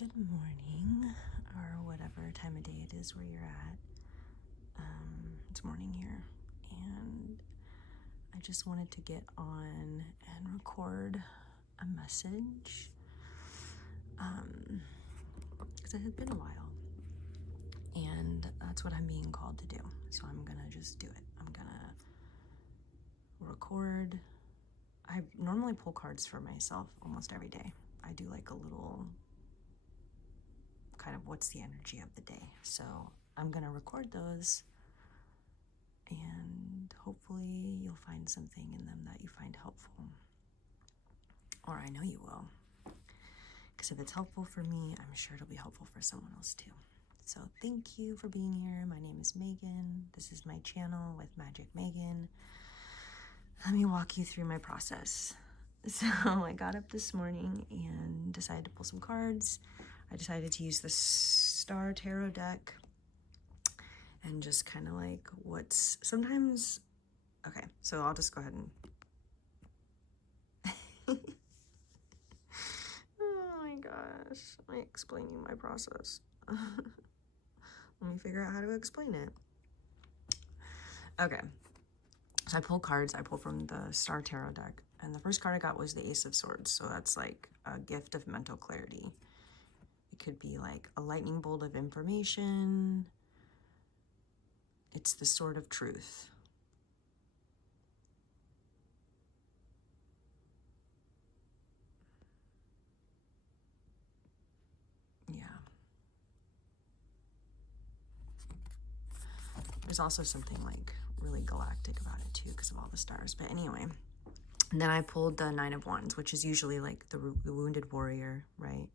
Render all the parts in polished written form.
Good morning, or whatever time of day it is where you're at. It's morning here, and I just wanted to get on and record a message, because it had been a while, and that's what I'm being called to do, so I'm gonna just do it. I'm gonna record. I normally pull cards for myself almost every day. I do like a little kind of what's the energy of the day. So I'm gonna record those, and hopefully you'll find something in them that you find helpful. Or I know you will. Because if it's helpful for me, I'm sure it'll be helpful for someone else too. So thank you for being here. My name is Megan. This is my channel with Magic Megan. Let me walk you through my process. So I got up this morning and decided to pull some cards. I decided to use the Star Tarot deck and just kind of like what's sometimes, okay, so I'll just go ahead and, oh my gosh, I'm explaining my process. Let me figure out how to explain it. Okay, so I pulled cards. I pulled from the Star Tarot deck, and the first card I got was the Ace of Swords, so that's like a gift of mental clarity. It could be like a lightning bolt of information. It's the sword of truth. Yeah. There's also something like really galactic about it too because of all the stars. But anyway, and then I pulled the Nine of Wands, which is usually like the wounded warrior, right?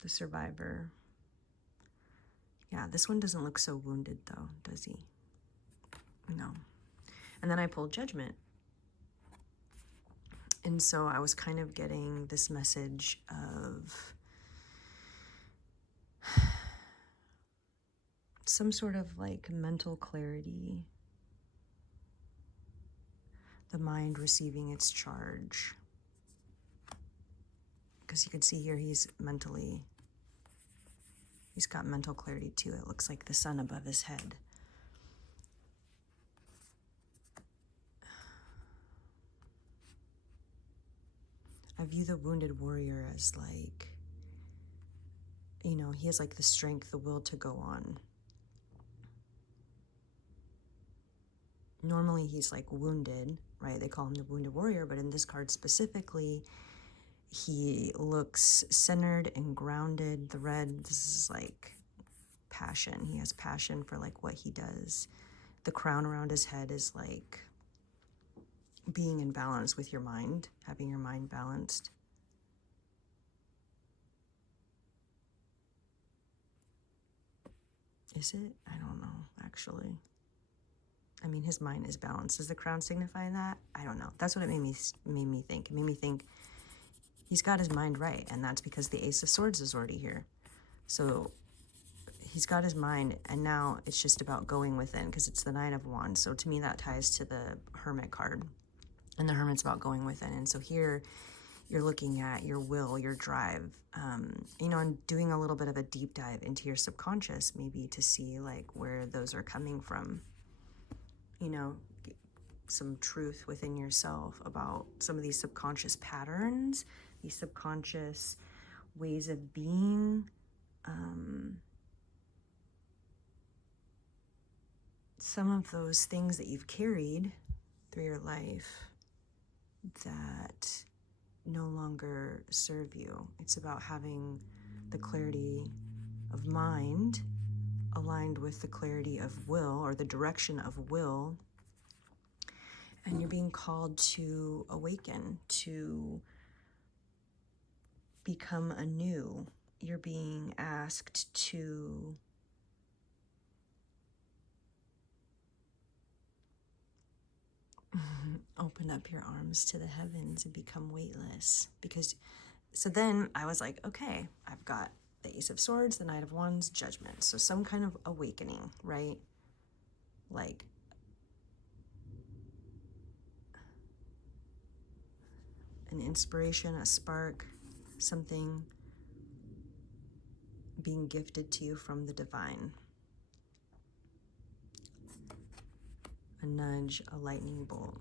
The survivor. Yeah, this one doesn't look so wounded though, does he? No. And then I pulled Judgment. And so I was kind of getting this message of some sort of like mental clarity, the mind receiving its charge. Because you can see here he's got mental clarity too. It looks like the sun above his head. I view the wounded warrior as like, you know, he has like the strength, the will to go on. Normally he's like wounded, right? They call him the wounded warrior, but in this card specifically, he looks centered and grounded. The red, this is like passion. He has passion for like what he does. The crown around his head is like being in balance with your mind, having your mind balanced. Is it? I don't know, actually. I mean, his mind is balanced. Does the crown signify that? I don't know. That's what it made me think. It made me think he's got his mind right, and that's because the Ace of Swords is already here. So he's got his mind, and now it's just about going within, because it's the Nine of Wands. So to me, that ties to the Hermit card, and the Hermit's about going within. And so here, you're looking at your will, your drive, you know, and doing a little bit of a deep dive into your subconscious, maybe to see like where those are coming from. You know, some truth within yourself about some of these subconscious patterns, these subconscious ways of being, some of those things that you've carried through your life that no longer serve you. It's about having the clarity of mind aligned with the clarity of will, or the direction of will. And you're being called to awaken, to become anew. You're being asked to open up your arms to the heavens and become weightless. Because, so then I was like, okay, I've got the Ace of Swords, the Knight of Wands, Judgment. So some kind of awakening, right? Like an inspiration, a spark, something being gifted to you from the divine. A nudge, a lightning bolt,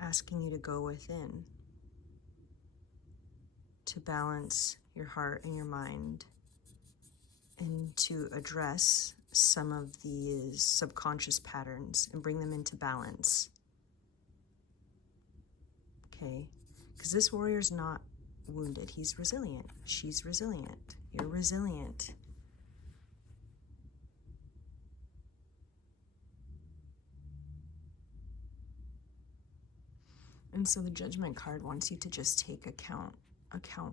asking you to go within, to balance your heart and your mind, and to address some of these subconscious patterns and bring them into balance. Okay? Because this warrior's not wounded. He's resilient. She's resilient. You're resilient. And so the Judgment card wants you to just take account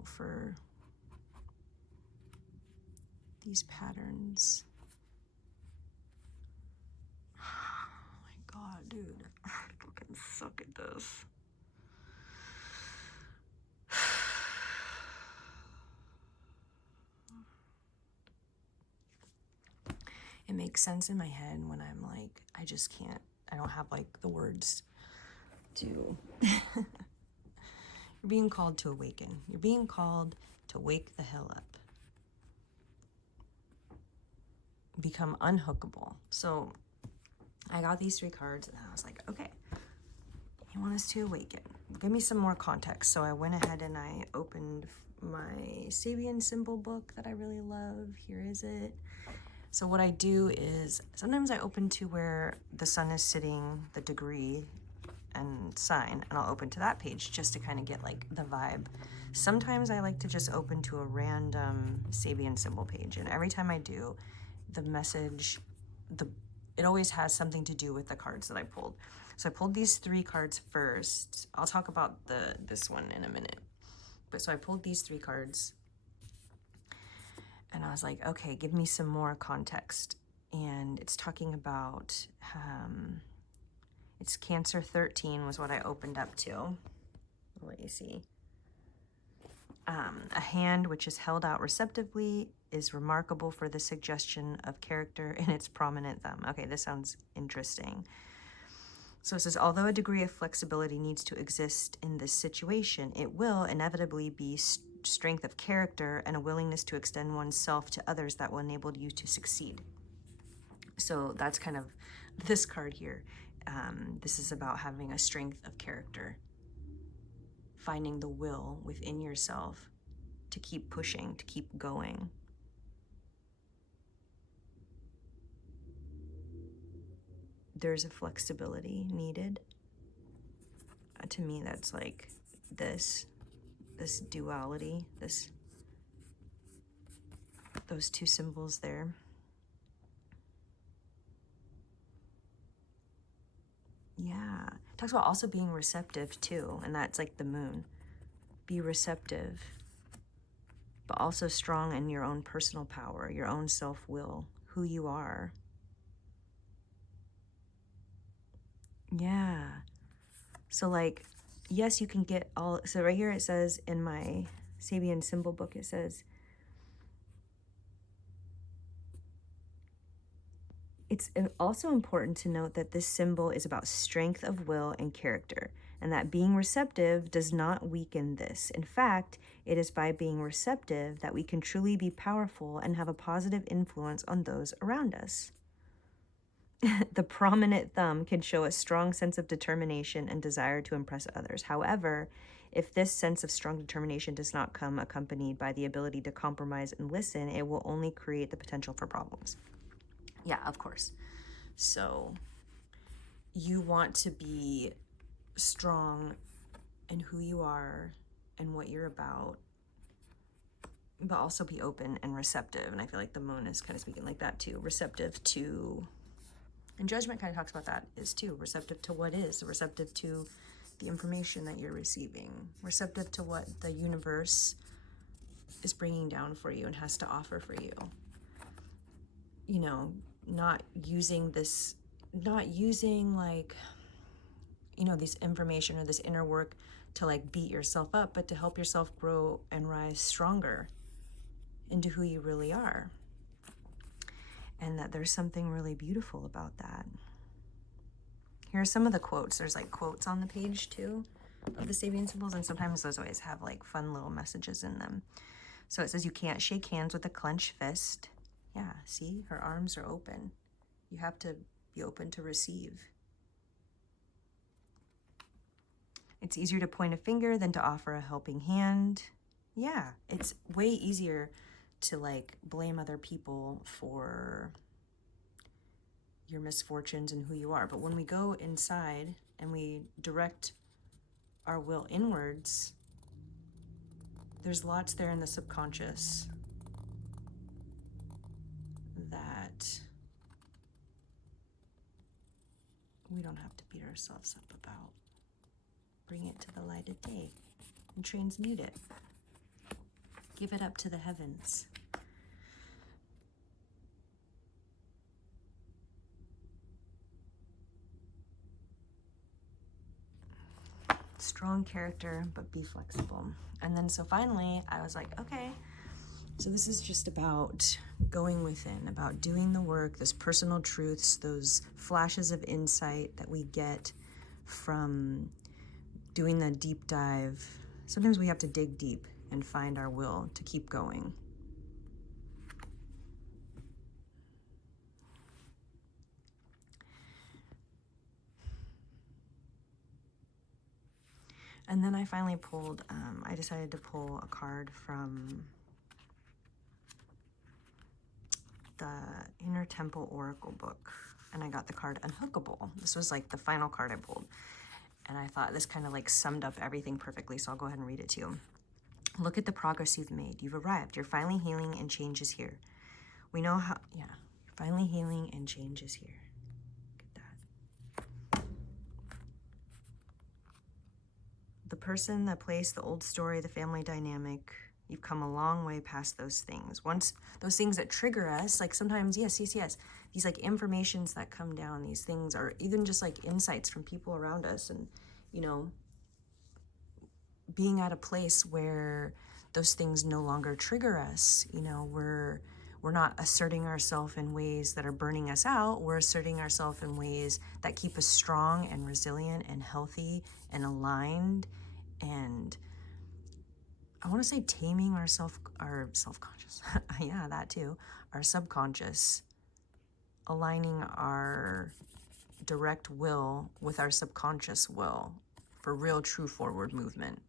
for these patterns. Oh my God, dude. I fucking suck at this. It makes sense in my head when I'm like, I just can't, I don't have like the words to. You're being called to awaken. You're being called to wake the hell up. Become unhookable. So I got these 3 cards and I was like, okay, you want us to awaken. Give me some more context. So I went ahead and I opened my Sabian symbol book that I really love. Here is it. So what I do is sometimes I open to where the sun is sitting, the degree and sign, and I'll open to that page just to kind of get like the vibe. Sometimes I like to just open to a random Sabian symbol page, and every time I do, the message, it always has something to do with the cards that I pulled. So I pulled these 3 cards first. I'll talk about this one in a minute. But so I pulled these 3 cards and I was like, okay, give me some more context. And it's talking about, it's Cancer 13 was what I opened up to. I'll let you see. A hand which is held out receptively is remarkable for the suggestion of character in its prominent thumb. Okay, this sounds interesting. So it says, although a degree of flexibility needs to exist in this situation, it will inevitably be strength of character and a willingness to extend oneself to others that will enable you to succeed. So that's kind of this card here. This is about having a strength of character, finding the will within yourself to keep pushing, to keep going. There's a flexibility needed. To me, that's like this duality, those 2 symbols there. Yeah, it talks about also being receptive too, and that's like the moon. Be receptive, but also strong in your own personal power, your own self-will, who you are. Yeah. So like, yes, you can get all, so right here it says in my Sabian symbol book, it says, it's also important to note that this symbol is about strength of will and character, and that being receptive does not weaken this. In fact, it is by being receptive that we can truly be powerful and have a positive influence on those around us. The prominent thumb can show a strong sense of determination and desire to impress others. However, if this sense of strong determination does not come accompanied by the ability to compromise and listen, it will only create the potential for problems. Yeah, of course. So you want to be strong in who you are and what you're about, but also be open and receptive. And I feel like the moon is kind of speaking like that too. Receptive to, and Judgment kind of talks about that is too. Receptive to what is, receptive to the information that you're receiving, receptive to what the universe is bringing down for you and has to offer for you. You know, not using like, you know, this information or this inner work to like beat yourself up, but to help yourself grow and rise stronger into who you really are. And that there's something really beautiful about that. Here are some of the quotes. There's like quotes on the page too. of the Sabian symbols, and sometimes those always have like fun little messages in them. So it says you can't shake hands with a clenched fist. Yeah, see, her arms are open. You have to be open to receive. It's easier to point a finger than to offer a helping hand. Yeah, it's way easier to like blame other people for your misfortunes and who you are. But when we go inside and we direct our will inwards, there's lots there in the subconscious that we don't have to beat ourselves up about. Bring it to the light of day and transmute it. Give it up to the heavens. Strong character, but be flexible. And then so finally, I was like, okay, so this is just about going within, about doing the work, those personal truths, those flashes of insight that we get from doing the deep dive. Sometimes we have to dig deep and find our will to keep going. And then I finally pulled, I decided to pull a card from the Inner Temple Oracle book, and I got the card Unhookable. This was like the final card I pulled, and I thought this kind of like summed up everything perfectly, so I'll go ahead and read it to you. Look at the progress you've made. You've arrived. You're finally healing, and change is here. We know how, yeah, you're finally healing and change is here. Look at that. The person, the place, the old story, the family dynamic, you've come a long way past those things. Once those things that trigger us, like sometimes, yes, these like informations that come down, these things are even just like insights from people around us, and, you know, being at a place where those things no longer trigger us, you know, we're not asserting ourselves in ways that are burning us out. We're asserting ourselves in ways that keep us strong and resilient and healthy and aligned, and I want to say taming our self-conscious. Yeah, that too. Our subconscious, aligning our direct will with our subconscious will for real, true forward movement.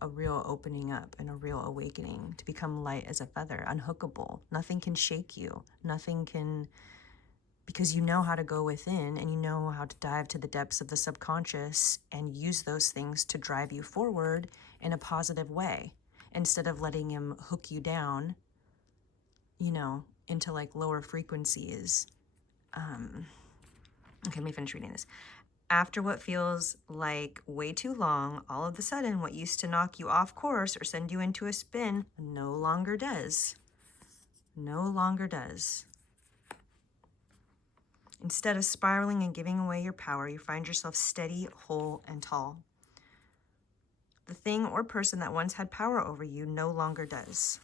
A real opening up and a real awakening to become light as a feather, unhookable. Nothing can shake you. Nothing can, because you know how to go within and you know how to dive to the depths of the subconscious and use those things to drive you forward in a positive way, instead of letting him hook you down, you know, into like lower frequencies. Okay, let me finish reading this. After what feels like way too long, all of a sudden, what used to knock you off course or send you into a spin no longer does. No longer does. Instead of spiraling and giving away your power, you find yourself steady, whole, and tall. The thing or person that once had power over you no longer does.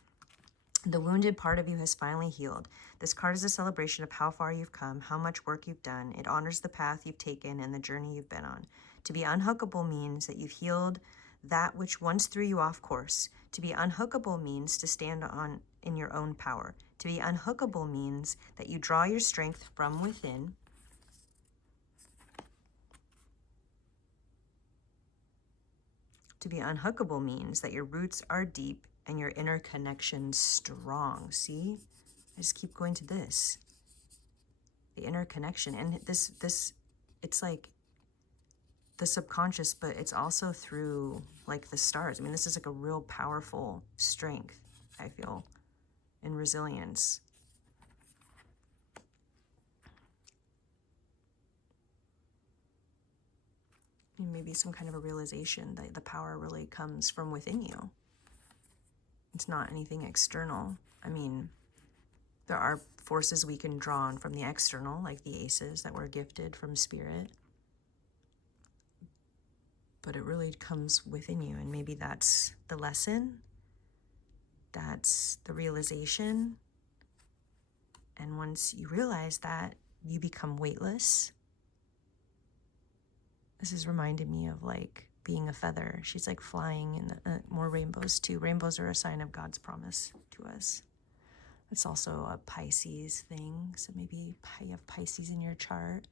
The wounded part of you has finally healed. This card is a celebration of how far you've come, how much work you've done. It honors the path you've taken and the journey you've been on. To be unhookable means that you've healed that which once threw you off course. To be unhookable means to stand in your own power. To be unhookable means that you draw your strength from within. To be unhookable means that your roots are deep and your inner connection strong. See? I just keep going to this. The inner connection. And this it's like the subconscious, but it's also through like the stars. I mean, this is like a real powerful strength, I feel, and resilience. And maybe some kind of a realization that the power really comes from within you. It's not anything external. I mean, there are forces we can draw on from the external, like the aces that were gifted from spirit. But it really comes within you, and maybe that's the lesson. That's the realization. And once you realize that, you become weightless. This is reminding me of like being a feather. She's like flying in more rainbows too. Rainbows are a sign of God's promise to us. It's also a Pisces thing. So maybe you have Pisces in your chart.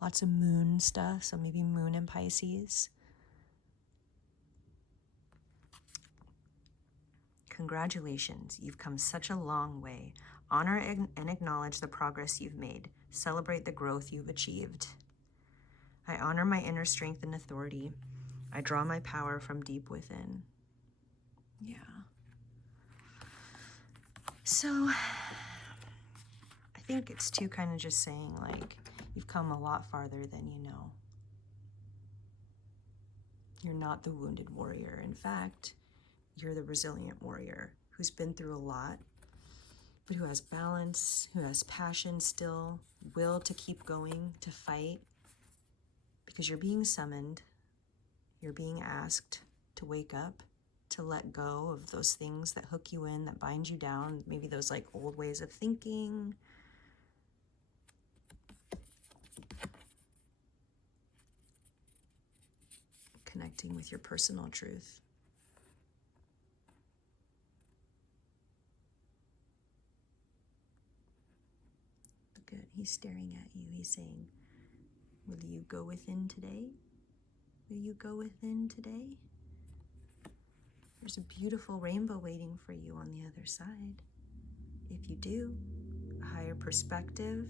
Lots of moon stuff. So maybe moon and Pisces. Congratulations, you've come such a long way. Honor and acknowledge the progress you've made. Celebrate the growth you've achieved. I honor my inner strength and authority. I draw my power from deep within. Yeah. So I think it's too kind of just saying like, you've come a lot farther than you know. You're not the wounded warrior. In fact, you're the resilient warrior who's been through a lot, but who has balance, who has passion still, will to keep going, to fight, because you're being summoned, you're being asked to wake up, to let go of those things that hook you in, that bind you down, maybe those like old ways of thinking. Connecting with your personal truth. Good. He's staring at you. He's saying, will you go within today? Will you go within today? There's a beautiful rainbow waiting for you on the other side. If you do, a higher perspective,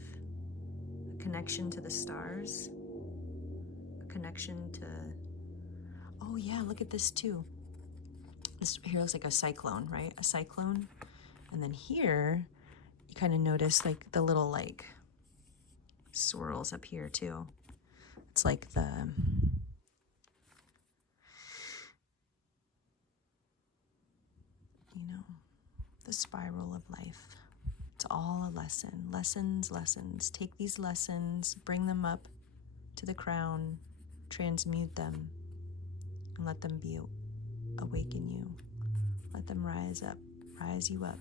a connection to the stars, a connection to, oh yeah, look at this too. This here looks like a cyclone, right? A cyclone. And then here, you kind of notice like the little like swirls up here too. It's like the the spiral of life. It's all a lesson. Lessons. Take these lessons, bring them up to the crown, transmute them, and let them awaken you. Let them rise you up,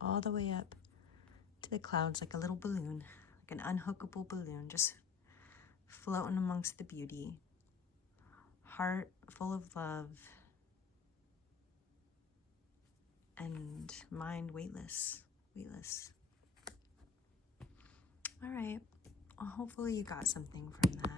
all the way up to the clouds like a little balloon, like an unhookable balloon, just floating amongst the beauty. Heart full of love, and mind weightless. All right, well, hopefully you got something from that.